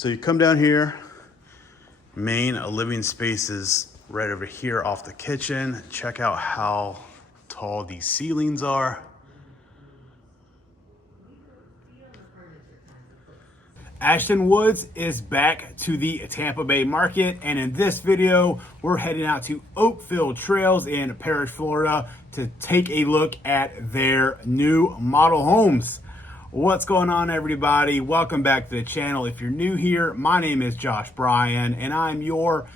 So you come down here, main living spaces right over here off the kitchen. Check out how tall these ceilings are. Ashton Woods is back to the Tampa Bay market, and in this video, we're heading out to Oakfield Trails in Parrish, Florida to take a look at their new model homes. What's going on, everybody? Welcome back to the channel. If you're new here, my name is Bryan, and I'm your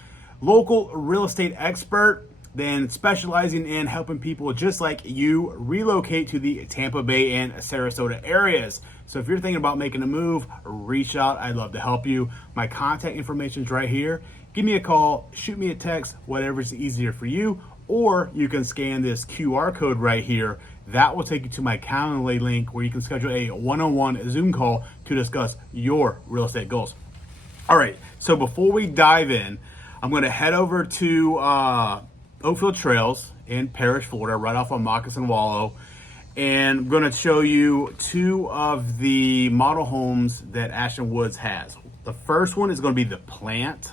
local real estate expert, then specializing in helping people just like you relocate to the Tampa Bay and Sarasota areas. So if you're thinking about making a move, reach out. I'd love to help you. My contact information is right here. Give me a call, shoot me a text, whatever's easier for you, or you can scan this QR code right here. That will take you to my Calendly link where you can schedule a one-on-one Zoom call to discuss your real estate goals. All right, so before we dive in, I'm going to head over to Oakfield Trails in Parrish, Florida, right off of Moccasin Wallow, and I'm going to show you two of the model homes that Ashton Woods has. The first one is going to be the Plant,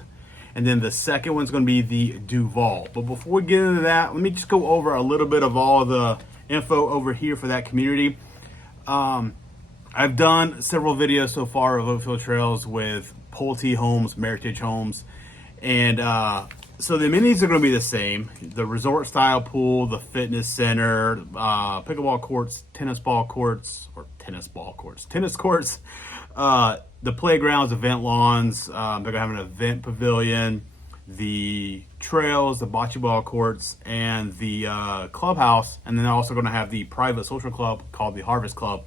and then the second one is going to be the Duval. But before we get into that, let me just go over a little bit of all the info over here for that community. I've done several videos so far of Oakfield Trails with Pulte homes, Meritage homes, and so the amenities are going to be the same. The resort style pool, the fitness center, pickleball courts, tennis courts, the playgrounds, event lawns. They're going to have an event pavilion, the trails, the bocce ball courts, and the clubhouse. And then they're also going to have the private social club called the Harvest Club.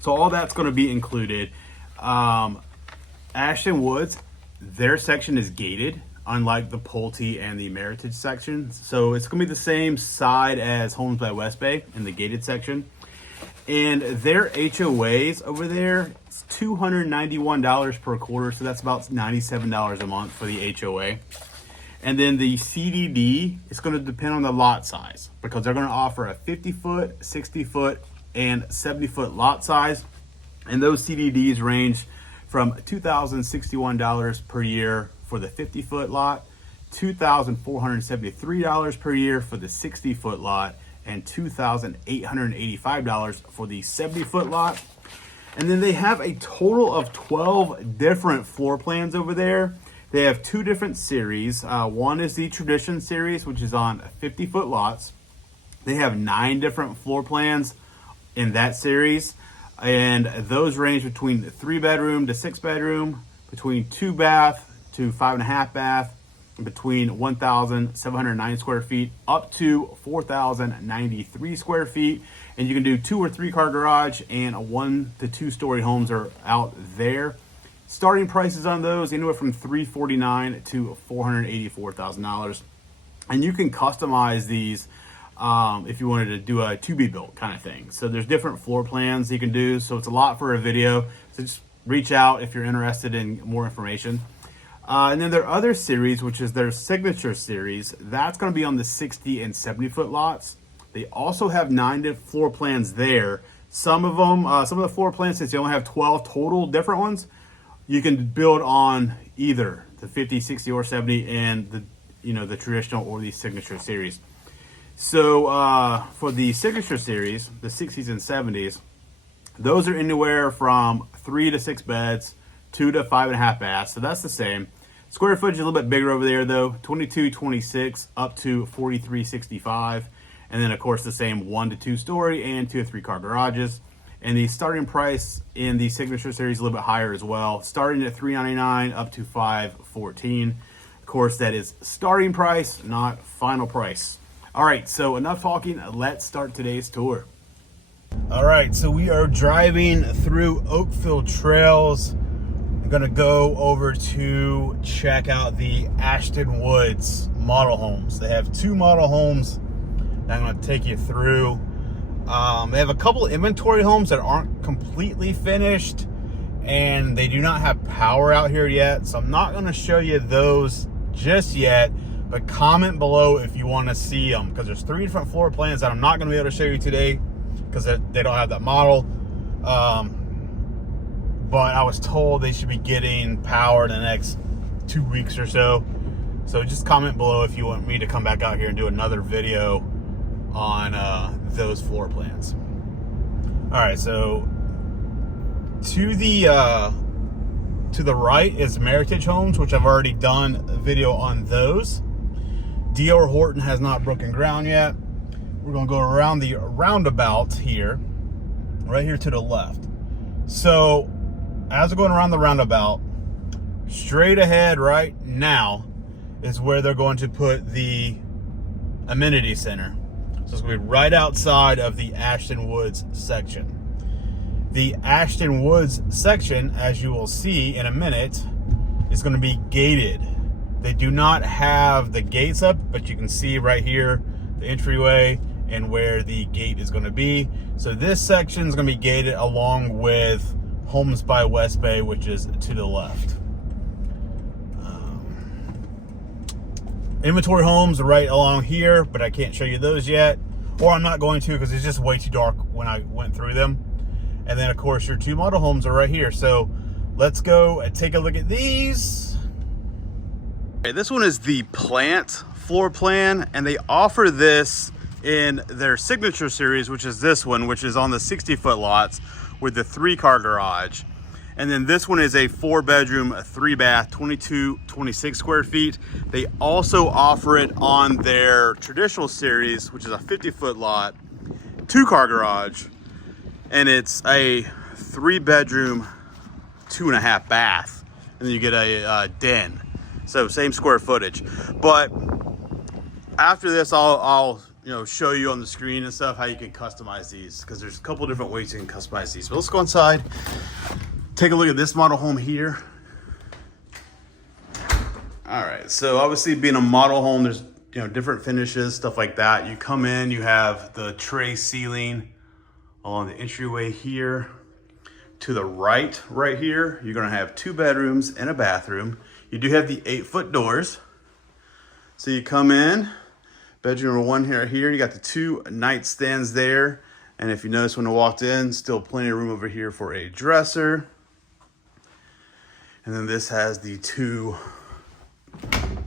So all that's going to be included. Ashton Woods, their section is gated, unlike the Pulte and the Meritage section. So it's going to be the same side as Homes by West Bay in the gated section. And their HOAs over there, it's $291 per quarter. So that's about $97 a month for the HOA. And then the CDD is going to depend on the lot size, because they're going to offer a 50-foot, 60-foot, and 70-foot lot size. And those CDDs range from $2,061 per year for the 50-foot lot, $2,473 per year for the 60-foot lot, and $2,885 for the 70-foot lot. And then they have a total of 12 different floor plans over there. They have two different series. One is the Tradition series, which is on 50-foot lots. They have 9 different floor plans in that series, and those range between 3-bedroom to 6-bedroom, between 2-bath to 5.5 bath, between 1,709 square feet up to 4,093 square feet. And you can do 2 or 3 car garage, and a 1 to 2 story homes are out there. Starting prices on those anywhere from $349,000 to $484,000. And you can customize these if you wanted to do a to-be built kind of thing. So there's different floor plans you can do. So it's a lot for a video. So just reach out if you're interested in more information. And then their other series, which is their Signature series, that's going to be on the 60 and 70-foot lots. They also have 9 different floor plans there. Some of them, some of the floor plans, since they only have 12 total different ones, you can build on either the 50, 60, or 70, and the traditional or the Signature series. So for the Signature series, the 60s and 70s, those are anywhere from 3 to 6 beds, 2 to 5.5 baths. So that's the same. Square footage is a little bit bigger over there though, 2226 up to 4365. And then of course the same 1 to 2 story and 2 to 3 car garages. And the starting price in the Signature series is a little bit higher as well, starting at $399 up to $514. Of course, that is starting price, not final price. All right, so enough talking. Let's start today's tour. All right, so we are driving through Oakfield Trails. I'm gonna go over to check out the Ashton Woods model homes. They have 2 model homes that I'm gonna take you through. They have a couple of inventory homes that aren't completely finished, and they do not have power out here yet. So I'm not gonna show you those just yet, but comment below if you wanna see them, because there's 3 different floor plans that I'm not gonna be able to show you today because they don't have that model. but I was told they should be getting power in the next 2 weeks or so. So just comment below if you want me to come back out here and do another video on those floor plans. All right, so to the right is Meritage Homes, which I've already done a video on those. D.R. Horton has not broken ground yet. We're gonna go around the roundabout here, right here to the left. So as we're going around the roundabout, straight ahead right now is where they're going to put the amenity center. So it's gonna be right outside of the Ashton Woods section. The Ashton Woods section, as you will see in a minute, is gonna be gated. They do not have the gates up, but you can see right here the entryway and where the gate is going to be. So this section is going to be gated along with Homes by West Bay, which is to the left. Inventory homes are right along here, but I can't show you those yet, or I'm not going to because it's just way too dark when I went through them. And then of course your 2 model homes are right here. So let's go and take a look at these. Okay, this one is the plant floor plan, and they offer this in their signature series, which is this one, which is on the 60-foot lots with the 3-car garage. And then this one is a 4-bedroom, 3-bath, 26 square feet. They also offer it on their traditional series, which is a 50-foot lot, 2-car garage, and it's a 3-bedroom, 2.5 bath, and then you get a den. So same square footage. But after this, I'll show you on the screen and stuff how you can customize these, because there's a couple different ways you can customize these. But let's go inside, take a look at this model home here. All right, so obviously being a model home, there's different finishes, stuff like that. You come in, you have the tray ceiling along the entryway here. To the right here, you're gonna have 2 bedrooms and a bathroom. You do have the 8-foot doors. So you come in, bedroom number 1 here, you got the 2 nightstands there. And if you notice when I walked in, still plenty of room over here for a dresser. And then this has the 2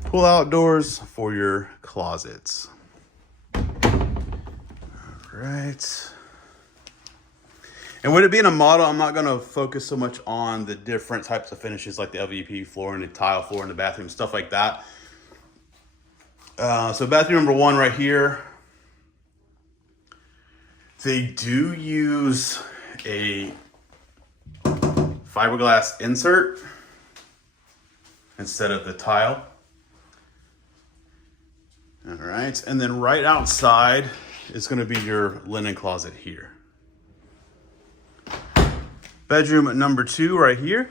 pull-out doors for your closets. All right. And with it being a model, I'm not gonna focus so much on the different types of finishes like the LVP floor and the tile floor in the bathroom, stuff like that. So bathroom number 1 right here, they do use a fiberglass insert instead of the tile. All right, and then right outside is gonna be your linen closet here. Bedroom number 2 right here.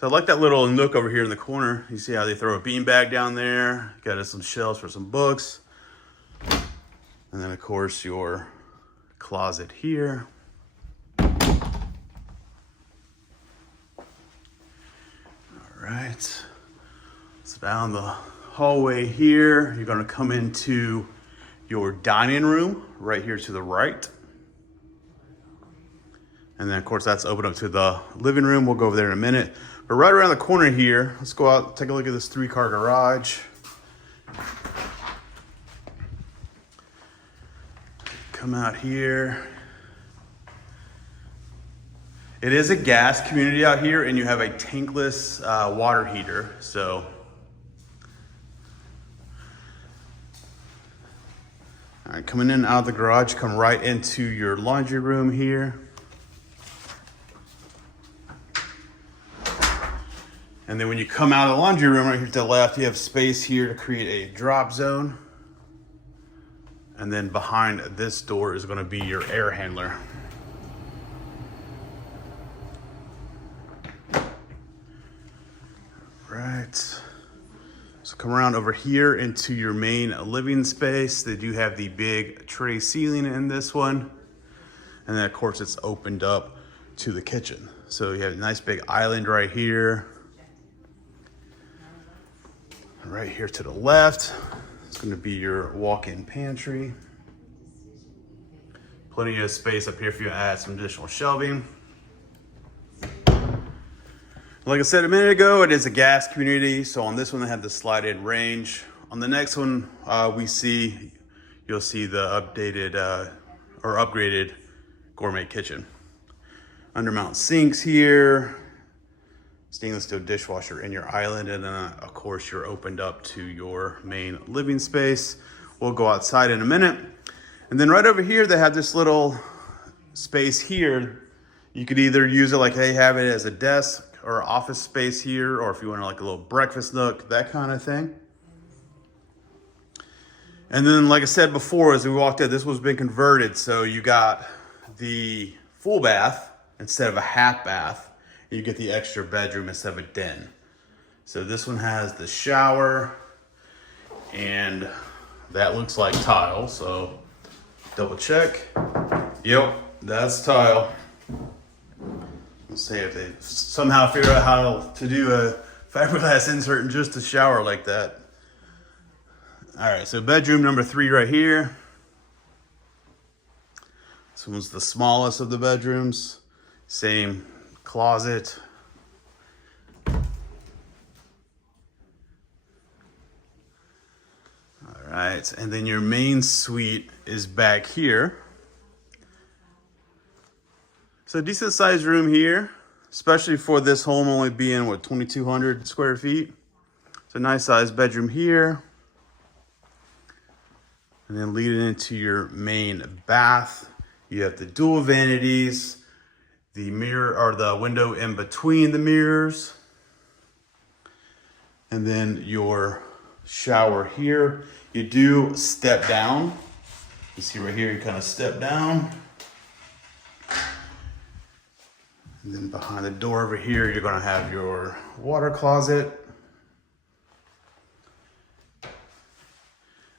So I like that little nook over here in the corner. You see how they throw a bean bag down there. Got some shelves for some books. And then of course your closet here. All right. So down the hallway here, you're gonna come into your dining room right here to the right. And then of course that's open up to the living room. We'll go over there in a minute. But right around the corner here, let's go out, take a look at this 3-car garage. Come out here. It is a gas community out here, and you have a tankless water heater, so. All right, coming in and out of the garage, come right into your laundry room here. And then when you come out of the laundry room right here to the left, you have space here to create a drop zone. And then behind this door is gonna be your air handler. Right. So come around over here into your main living space. They do have the big tray ceiling in this one. And then of course it's opened up to the kitchen. So you have a nice big island right here. Right here to the left, it's gonna be your walk-in pantry. Plenty of space up here if you add some additional shelving. Like I said a minute ago, it is a gas community. So on this one, they have the slide-in range. On the next one, you'll see the updated or upgraded gourmet kitchen. Undermount sinks here, stainless steel dishwasher in your island, and then of course you're opened up to your main living space. We'll go outside in a minute. And then right over here, they have this little space here. You could either use it like they have it as a desk or office space here, or if you want like a little breakfast nook, that kind of thing. And then, like I said before, as we walked in, this was been converted. So you got the full bath instead of a half bath. You get the extra bedroom instead of a den. So this one has the shower, and that looks like tile. So double check. Yep, that's tile. Let's see if they somehow figure out how to do a fiberglass insert in just a shower like that. All right, so bedroom number 3 right here. This one's the smallest of the bedrooms. Same closet. All right, and then your main suite is back here. So decent sized room here, especially for this home only being, what, 2,200 square feet. It's a nice sized bedroom here. And then leading into your main bath, you have the dual vanities, the mirror or the window in between the mirrors, and then your shower here. You do step down. You see right here, you kind of step down. And then behind the door over here, you're gonna have your water closet.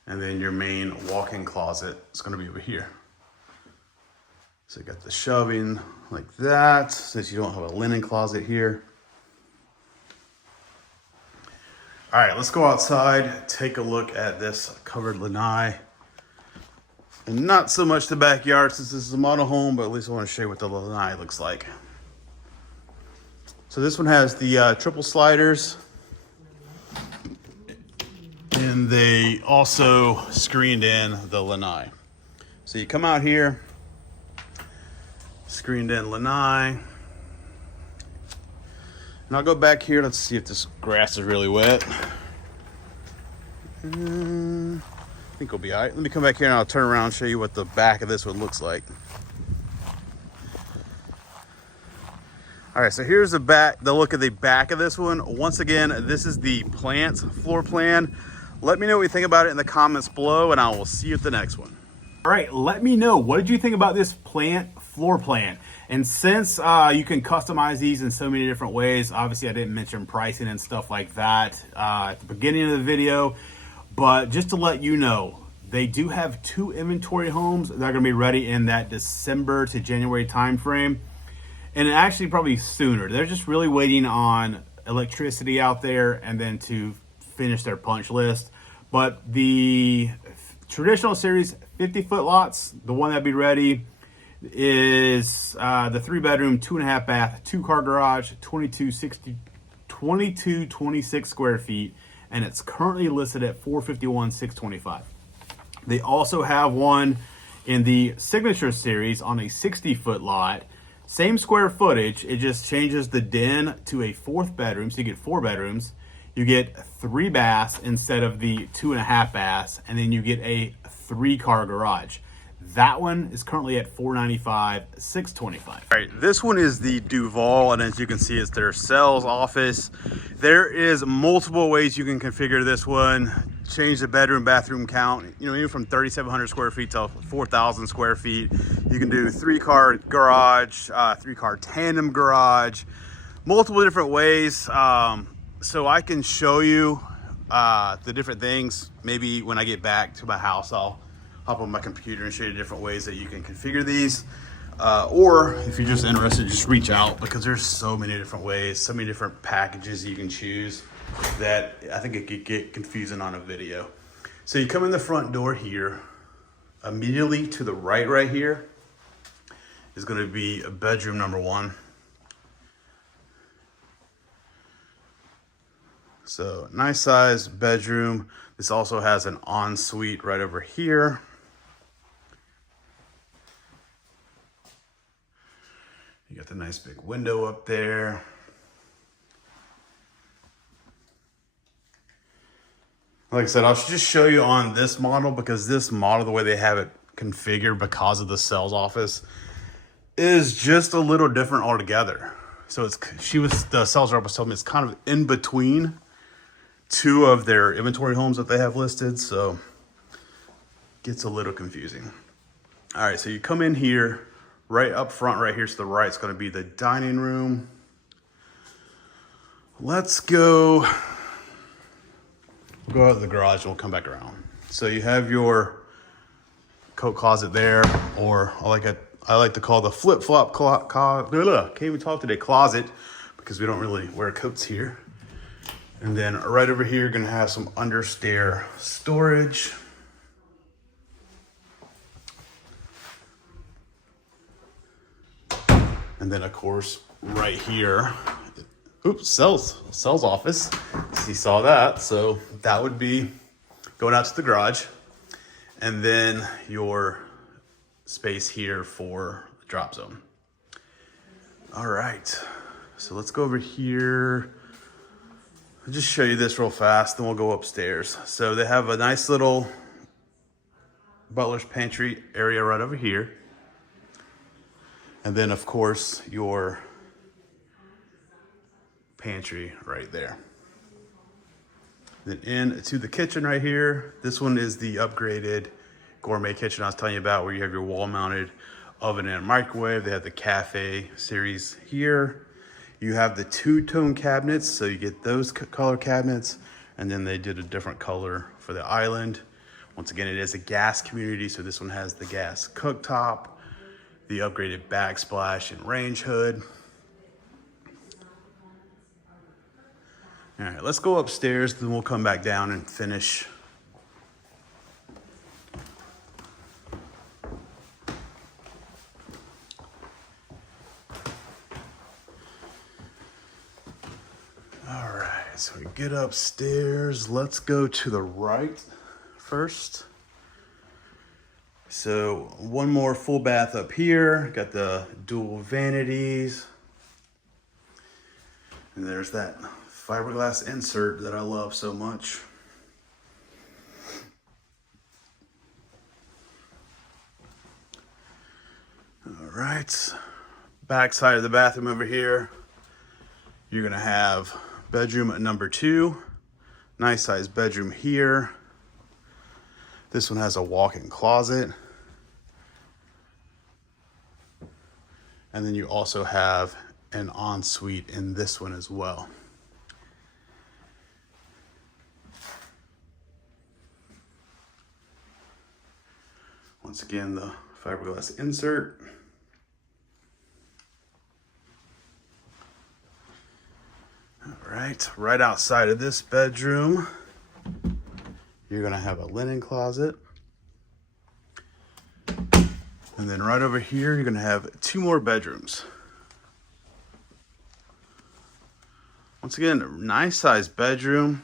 And then your main walk-in closet is gonna be over here. So you got the shelving like that, since you don't have a linen closet here. All right, let's go outside, take a look at this covered lanai. And not so much the backyard since this is a model home, but at least I wanna show you what the lanai looks like. So this one has the triple sliders. And they also screened in the lanai. So you come out here, screened in lanai. And I'll go back here. Let's see if this grass is really wet. I think we'll be all right. Let me come back here and I'll turn around and show you what the back of this one looks like. All right, so here's the look at the back of this one. Once again, this is the plant floor plan. Let me know what you think about it in the comments below, and I will see you at the next one. All right, let me know, what did you think about this plant floor plan? And since you can customize these in so many different ways, obviously I didn't mention pricing and stuff like that at the beginning of the video, but just to let you know, they do have 2 inventory homes that are gonna be ready in that December to January timeframe. And actually probably sooner. They're just really waiting on electricity out there and then to finish their punch list. But the traditional series 50-foot lots, the one that'd be ready is the 3-bedroom, 2.5 bath, 2-car garage, 2226 square feet, and it's currently listed at $451,625. They also have one in the signature series on a 60-foot lot. Same square footage, it just changes the den to a 4th bedroom, so you get 4 bedrooms. You get 3 baths instead of the 2.5 baths, and then you get a 3-car garage. That one is currently at $495,625. All right, this one is the Duval, and as you can see, it's their sales office. There is multiple ways you can configure this one. Change the bedroom, bathroom count, even from 3,700 square feet to 4,000 square feet. You can do 3-car garage, 3-car tandem garage, multiple different ways. So I can show you the different things. Maybe when I get back to my house, I'll hop on my computer and show you different ways that you can configure these. Or if you're just interested, just reach out, because there's so many different ways, so many different packages you can choose that I think it could get confusing on a video. So you come in the front door here, immediately to the right here is going to be bedroom number 1. So nice size bedroom. This also has an ensuite right over here. You got the nice big window up there. Like I said, I'll just show you on this model, because this model, the way they have it configured because of the sales office, is just a little different altogether. So the sales rep was telling me it's kind of in between 2 of their inventory homes that they have listed, so it gets a little confusing. All right, so you come in here, right up front, right here to the right, it's going to be the dining room. Let's go out of the garage and we'll come back around. So you have your coat closet there, or I like to call the flip-flop can't even talk today, closet, because we don't really wear coats here. And then right over here, you're gonna have some understair storage. And then of course, right here, sales office. You saw that, so that would be going out to the garage. And then your space here for the drop zone. All right, so let's go over here. I'll just show you this real fast, then we'll go upstairs. So they have a nice little butler's pantry area right over here. And then of course your pantry right there. Then into the kitchen right here. This one is the upgraded gourmet kitchen I was telling you about, where you have your wall mounted oven and microwave. They have the cafe series here. You have the 2-tone cabinets, so you get those color cabinets, and then they did a different color for the island. Once again, it is a gas community, so this one has the gas cooktop, the upgraded backsplash and range hood. All right, let's go upstairs, then we'll come back down and finish. All right, so we get upstairs. Let's go to the right first. So one more full bath up here. Got the dual vanities. And there's that fiberglass insert that I love so much. All right, back side of the bathroom over here. You're gonna have bedroom number 2. Nice size bedroom here. This one has a walk-in closet. And then you also have an ensuite in this one as well. Once again, the fiberglass insert. All right outside of this bedroom, you're gonna have a linen closet. And then right over here, you're gonna have 2 more bedrooms. Once again, nice sized bedroom.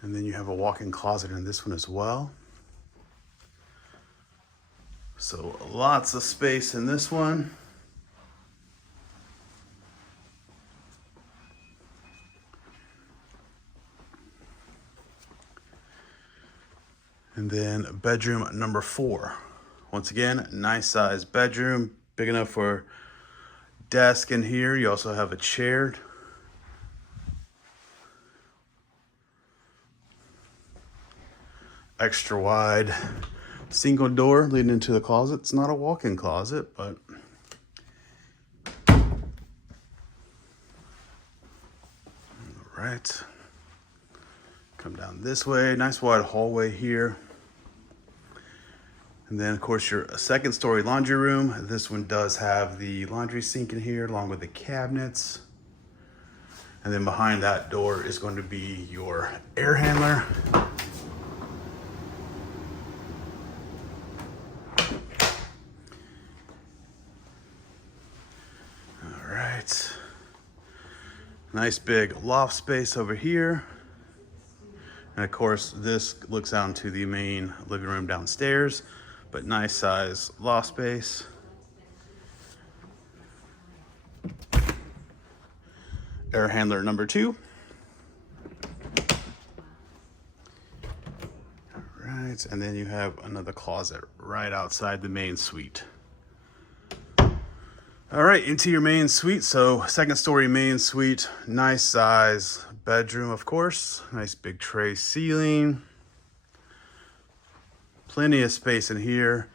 And then you have a walk-in closet in this one as well. So lots of space in this one. And then bedroom number 4. Once again, nice size bedroom, big enough for desk in here. You also have a chair. Extra wide single door leading into the closet. It's not a walk-in closet, but all right. Come down this way, nice wide hallway here. And then of course your second story laundry room. This one does have the laundry sink in here along with the cabinets. And then behind that door is going to be your air handler. Nice big loft space over here. And of course, this looks out into the main living room downstairs, but nice size loft space. Air handler number 2. All right, and then you have another closet right outside the main suite. All right, into your main suite. So second story main suite, nice size bedroom, of course. Nice big tray ceiling. Plenty of space in here.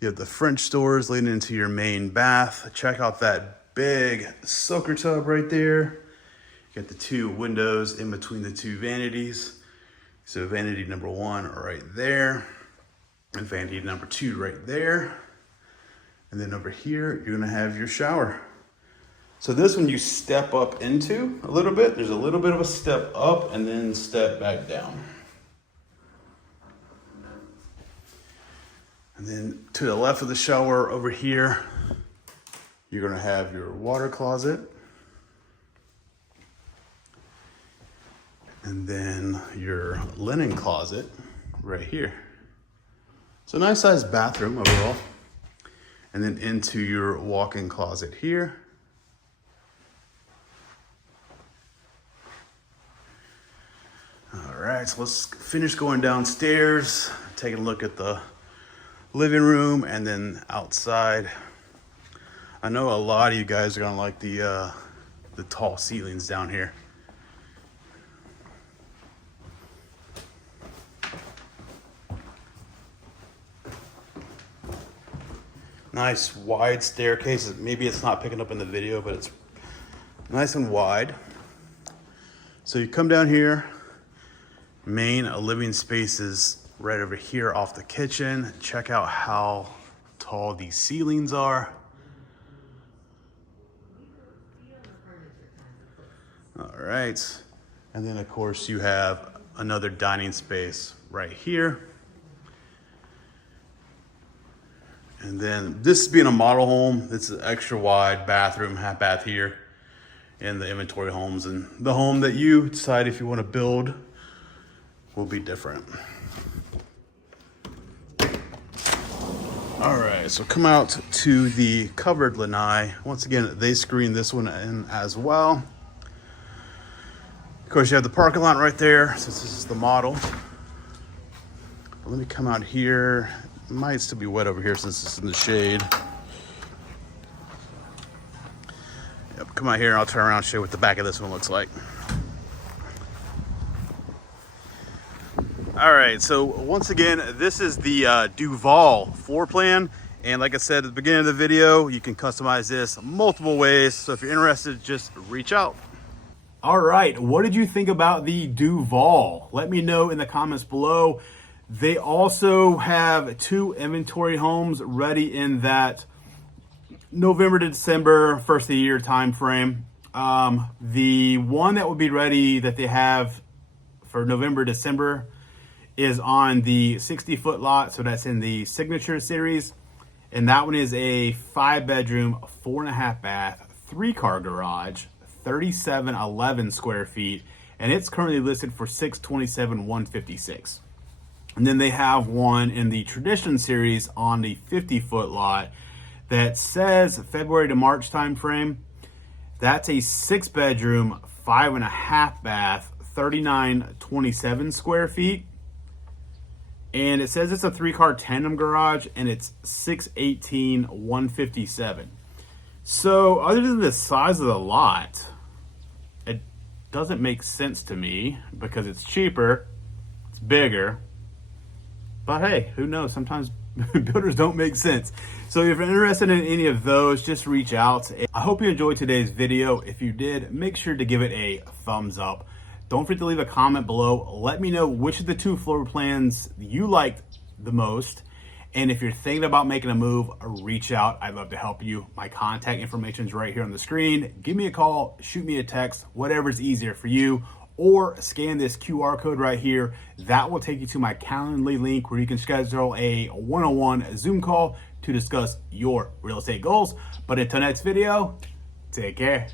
You have the French doors leading into your main bath. Check out that big soaker tub right there. You got the 2 windows in between the 2 vanities. So vanity number 1 right there, and vanity number 2 right there. And then over here, you're gonna have your shower. So this one you step up into a little bit. There's a little bit of a step up and then step back down. And then to the left of the shower over here, you're gonna have your water closet. And then your linen closet right here. So nice sized bathroom overall. And then into your walk-in closet here. All right, so let's finish going downstairs, taking a look at the living room and then outside. I know a lot of you guys are gonna like the tall ceilings down here. Nice wide staircase. Maybe it's not picking up in the video, but it's nice and wide. So you come down here, main living space is right over here off the kitchen. Check out how tall these ceilings are. All right. And then of course you have another dining space right here. And then this being a model home, it's an extra wide bathroom, half bath here in the inventory homes. And the home that you decide if you want to build will be different. All right, so come out to the covered lanai. Once again, they screen this one in as well. Of course, you have the parking lot right there, since this is the model. But let me come out here. It might still be wet over here since it's in the shade. Yep, come out here and I'll turn around and show you what the back of this one looks like. All right, so once again, this is the Duval floor plan. And like I said at the beginning of the video, you can customize this multiple ways. So if you're interested, just reach out. All right, what did you think about the Duval? Let me know in the comments below. They also have 2 inventory homes ready in that November to December, first of the year time frame. The one that will be ready that they have for November, December is on the 60-foot lot. So that's in the Signature series. And that one is a 5-bedroom, 4.5 bath, 3-car garage, 3711 square feet. And it's currently listed for $627,156. And then they have one in the Tradition series on the 50-foot lot that says February to March time frame. That's a 6-bedroom, 5.5 bath, 3927 square feet. And it says it's a 3-car tandem garage and it's $618,157. So other than the size of the lot, it doesn't make sense to me because it's cheaper, it's bigger. But hey, who knows? Sometimes builders don't make sense. So if you're interested in any of those, just reach out. I hope you enjoyed today's video. If you did, make sure to give it a thumbs up. Don't forget to leave a comment below. Let me know which of the 2 floor plans you liked the most. And if you're thinking about making a move, reach out. I'd love to help you. My contact information is right here on the screen. Give me a call, shoot me a text, whatever's easier for you. Or scan this QR code right here. That will take you to my Calendly link where you can schedule a one-on-one Zoom call to discuss your real estate goals. But until next video, take care.